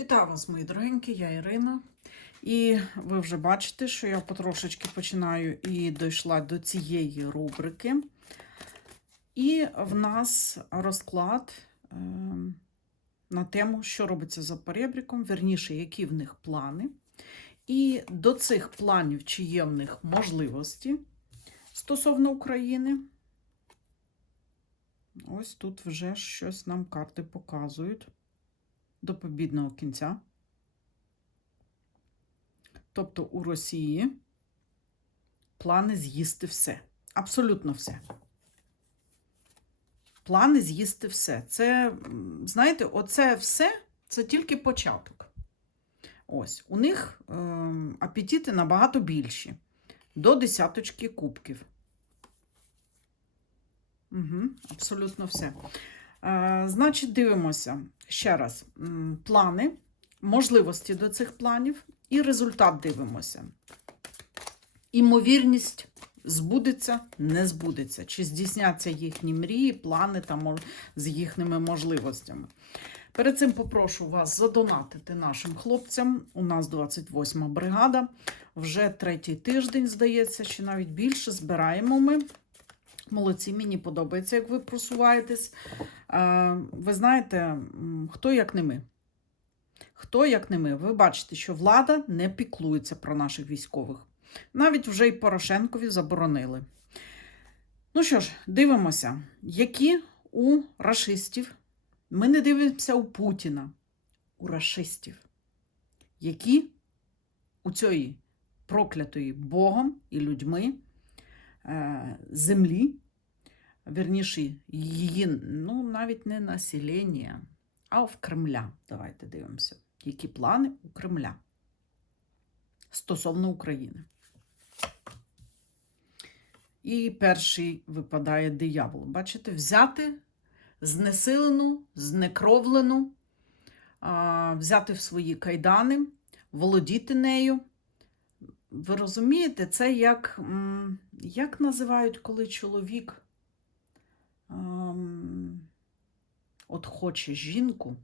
Вітаю вас, мої дорогенькі, я Ірина. І ви вже бачите, що я потрошечки починаю і дійшла до цієї рубрики. І в нас розклад е, на тему, що робиться за перебріком, верніше, які в них плани. І до цих планів, чи є в них можливості стосовно України. Ось тут вже щось нам карти показують до побідного кінця. Тобто у Росії плани з'їсти все. Абсолютно все. Плани з'їсти все. Це, знаєте, оце все це тільки початок. Ось, у них е, апетити набагато більші. До десяточки кубків. Угу, абсолютно все. Е, значить, дивимося ще раз. Плани, можливості до цих планів і результат дивимося. Імовірність збудеться, не збудеться. Чи здійсняться їхні мрії, плани та з їхніми можливостями. Перед цим попрошу вас задонатити нашим хлопцям. У нас 28 бригада. Вже третій тиждень, здається, чи навіть більше збираємо ми. Молодці, мені подобається, як ви просуваєтесь. Ви знаєте, хто як не ми. Хто як не ми. Ви бачите, що влада не піклується про наших військових. Навіть вже і Порошенкові заборонили. Ну що ж, дивимося, які у рашистів. Ми не дивимося у Путіна, у рашистів. Які у цієї проклятої Богом і людьми землі, вірніше, її, ну, навіть не населення, а в Кремля. Давайте дивимося, які плани у Кремля стосовно України. І перший випадає диявол. Бачите, взяти знесилену, знекровлену, взяти в свої кайдани, володіти нею. Ви розумієте, це як, як називають, коли чоловік ем, от хоче жінку,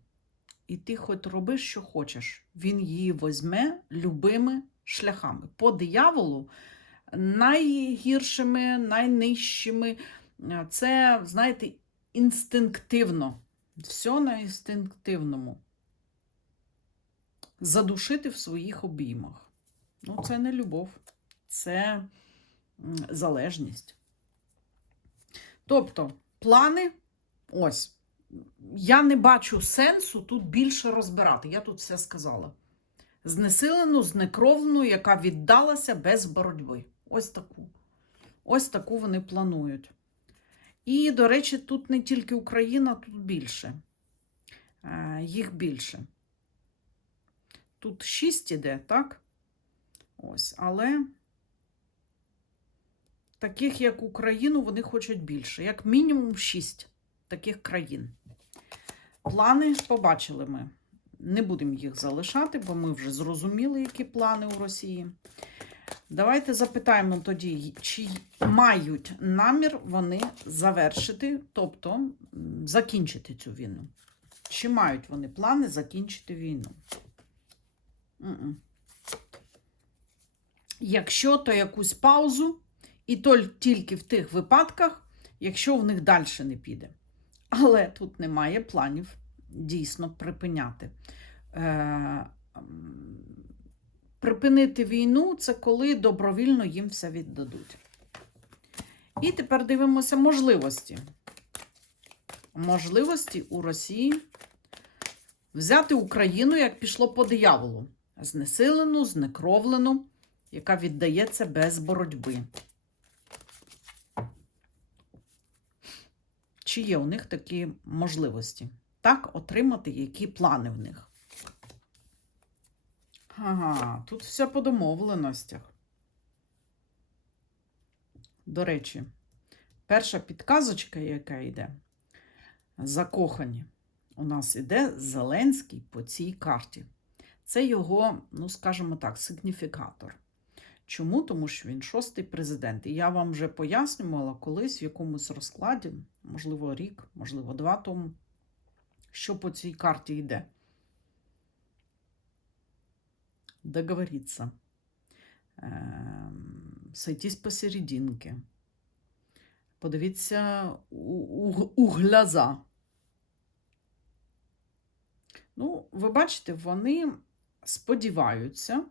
і ти хоч роби, що хочеш. Він її візьме любими шляхами. По дияволу найгіршими, найнижчими. Е, Це, знаєте, інстинктивно. Все на інстинктивному. Задушити в своїх обіймах. Ну, це не любов, це залежність. Тобто, плани, ось. Я не бачу сенсу тут більше розбирати. Я тут все сказала. Знесилену, знекровлену, яка віддалася без боротьби. Ось таку. Ось таку вони планують. І, до речі, тут не тільки Україна, тут більше. Е, Їх більше. Тут шість іде, так? Ось, але таких, як Україну, вони хочуть більше. Як мінімум шість таких країн. Плани побачили ми. Не будемо їх залишати, бо ми вже зрозуміли, які плани у Росії. Давайте запитаємо тоді, чи мають намір вони завершити, тобто закінчити цю війну. Чи мають вони плани закінчити війну? Якщо, то якусь паузу, і то тільки в тих випадках, якщо в них далі не піде. Але тут немає планів дійсно припиняти. Е, припинити війну це коли добровільно їм все віддадуть. І тепер дивимося можливості. Можливості у Росії взяти Україну, як пішло по дияволу, знесилену, знекровлену, яка віддається без боротьби. Чи є у них такі можливості? Так, отримати, які плани в них. Ага, тут все по домовленостях. До речі, перша підказочка, яка йде, закохані. У нас іде Зеленський по цій карті. Це його, ну, скажімо так, сигніфікатор. Чому? Тому що він шостий президент. І я вам вже пояснювала колись в якомусь розкладі, можливо, рік, можливо, два тому, що по цій карті йде. договориться, ем, сойтись посерединки, подивіться у, у. Ну, ви бачите, вони сподіваються.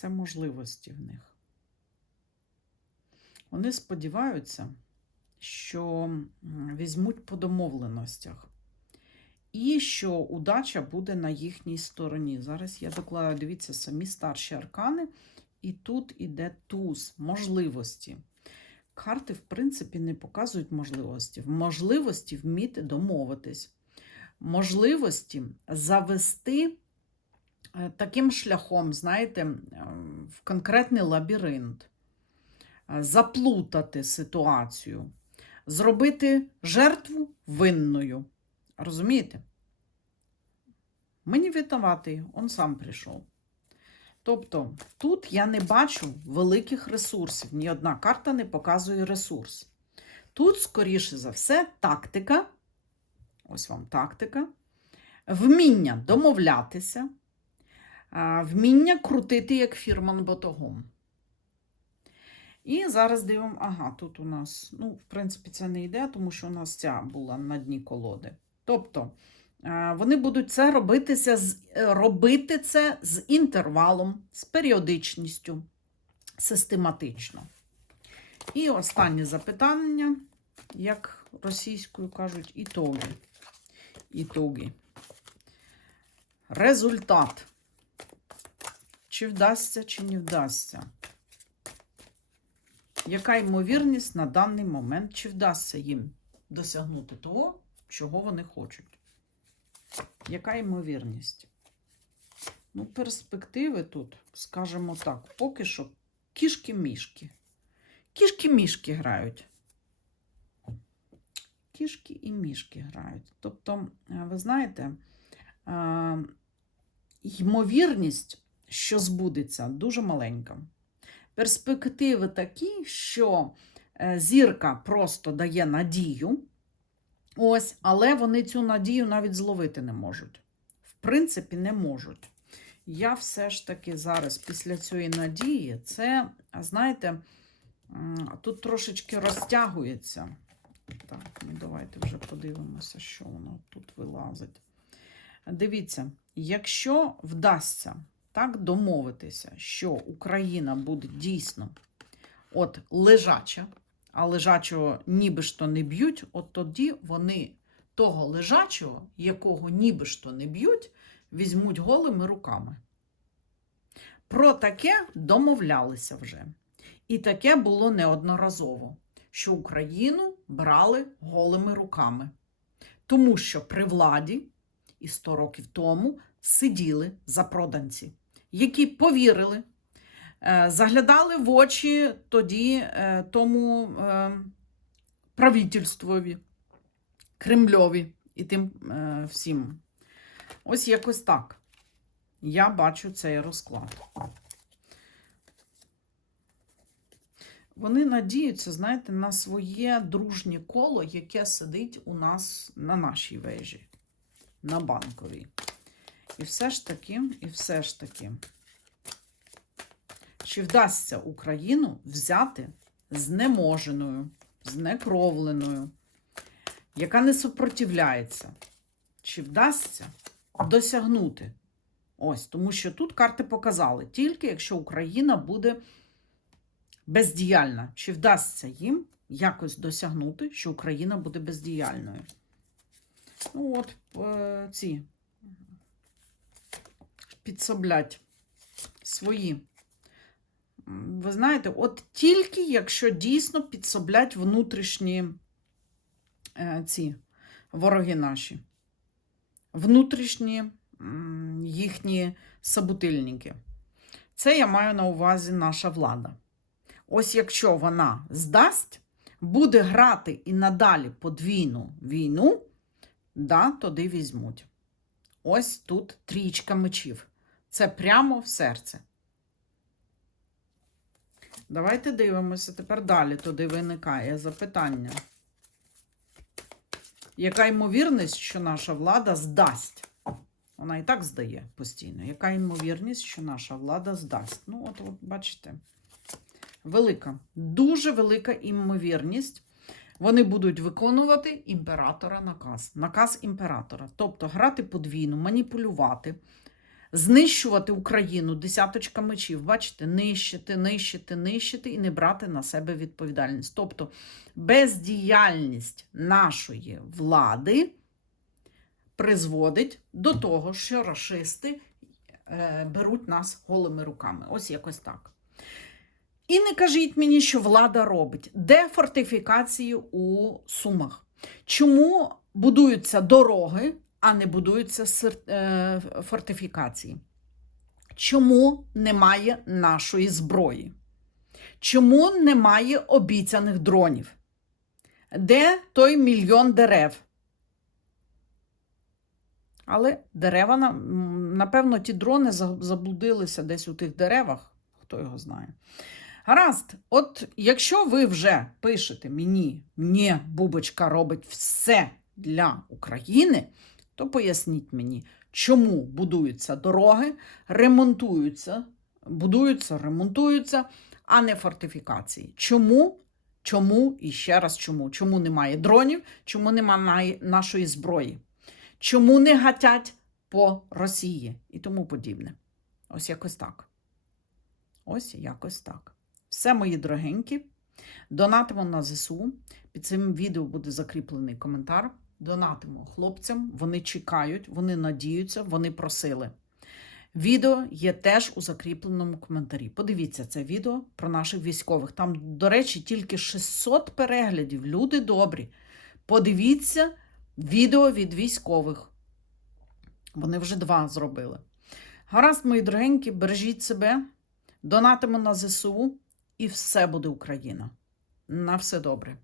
Це можливості в них. Вони сподіваються, що візьмуть по домовленостях. І що удача буде на їхній стороні. Зараз я докладаю, дивіться, самі старші аркани, і тут іде туз, можливості. Карти, в принципі, не показують можливості. Можливості вміти домовитись, можливості завести таким шляхом, знаєте, е, в конкретний лабіринт, е, заплутати ситуацію, зробити жертву винною. Розумієте? Мені винуватий, он сам прийшов. Тобто тут я не бачу великих ресурсів. Ні одна карта не показує ресурс. Тут, скоріше за все, тактика. Ось вам тактика. Вміння домовлятися, вміння крутити як фірман ботогом. І зараз дивимо, ага, тут у нас, ну, в принципі, це не йде, тому що у нас ця була на дні колоди. Тобто, вони будуть це робитися е, робити це з інтервалом, з періодичністю, систематично. І останнє запитання, як російською кажуть, ітоги. Ітоги. Результат. Чи вдасться, чи не вдасться? Яка ймовірність на даний момент, чи вдасться їм досягнути того, чого вони хочуть? Яка ймовірність? Ну, перспективи тут, скажімо так, поки що кішки-мішки. Кішки-мішки грають. Кішки і мішки грають. Тобто, е, ви знаєте, е, ймовірність, що збудеться, дуже маленька. Перспективи такі, що е, зірка просто дає надію, ось, але вони цю надію навіть зловити не можуть. В принципі, не можуть. Я все ж таки зараз, після цієї надії, це, знаєте, тут трошечки розтягується. Так, ну давайте вже подивимося, що воно тут вилазить. Дивіться, якщо вдасться так домовитися, що Україна буде дійсно от лежача, а лежачого ніби ж то не б'ють, от тоді вони того лежачого, якого ніби ж то не б'ють, візьмуть голими руками. Про таке домовлялися вже. І таке було неодноразово, що Україну брали голими руками. Тому що при владі і 100 років тому сиділи запроданці, які повірили, е, заглядали в очі тоді е, тому е, правительствові, Кремльові і тим всім. Ось якось так. Я бачу цей розклад. Вони надіються, знаєте, на своє дружнє коло, яке сидить у нас на нашій вежі, на банковій. І все ж таки, і все ж таки, чи вдасться Україну взяти знеможеною, знекровленою, яка не супротивляється? Чи вдасться досягнути? Ось, тому що тут карти показали, тільки якщо Україна буде бездіяльна, чи вдасться їм якось досягнути, що Україна буде бездіяльною? Ну, от е, ці підсоблять свої. Ви знаєте, от тільки якщо дійсно підсоблять внутрішні е, ці вороги наші, внутрішні їхні собутильники. Це я маю на увазі наша влада. Ось якщо вона здасть, буде грати і надалі подвійну війну, да, тоді візьмуть. Ось тут трічка мечів. Це прямо в серце. Давайте дивимося тепер далі. Туди виникає запитання. Яка ймовірність, що наша влада здасть? Вона і так здає постійно. Яка ймовірність, що наша влада здасть? Ну, от, от бачите, велика, дуже велика ймовірність. Вони будуть виконувати імператора наказ. Наказ імператора. Тобто грати подвійну, маніпулювати, знищувати Україну десяточка мечів. Бачите, нищити, нищити, нищити і не брати на себе відповідальність. Тобто бездіяльність нашої влади призводить до того, що расисти е, беруть нас голими руками. Ось якось так. І не кажіть мені, що влада робить. Де фортифікації у Сумах? Чому будуються дороги, а не будуються е, фортифікації? Чому немає нашої зброї? Чому немає обіцяних дронів? Де той мільйон дерев? Але дерева, напевно, ті дрони заблудилися десь у тих деревах, хто його знає. Гаразд, от якщо ви вже пишете мені, ні, Бубочка робить все для України, то поясніть мені, чому будуються дороги, ремонтуються, будуються, ремонтуються, а не фортифікації. Чому? Чому і ще раз чому? Чому немає дронів, чому немає нашої зброї? Чому не гатять по Росії і тому подібне? Ось якось так. Ось якось так. Все, мої дорогенькі. Донатимо на ЗСУ. Під цим відео буде закріплений коментар. Донатимо хлопцям, вони чекають, вони надіються, вони просили. Відео є теж у закріпленому коментарі. Подивіться це відео про наших військових. Там, до речі, тільки 600 переглядів. Люди добрі. Подивіться відео від військових. Вони вже два зробили. Гаразд, мої дорогенькі, бережіть себе, донатимо на ЗСУ, і все буде Україна. На все добре.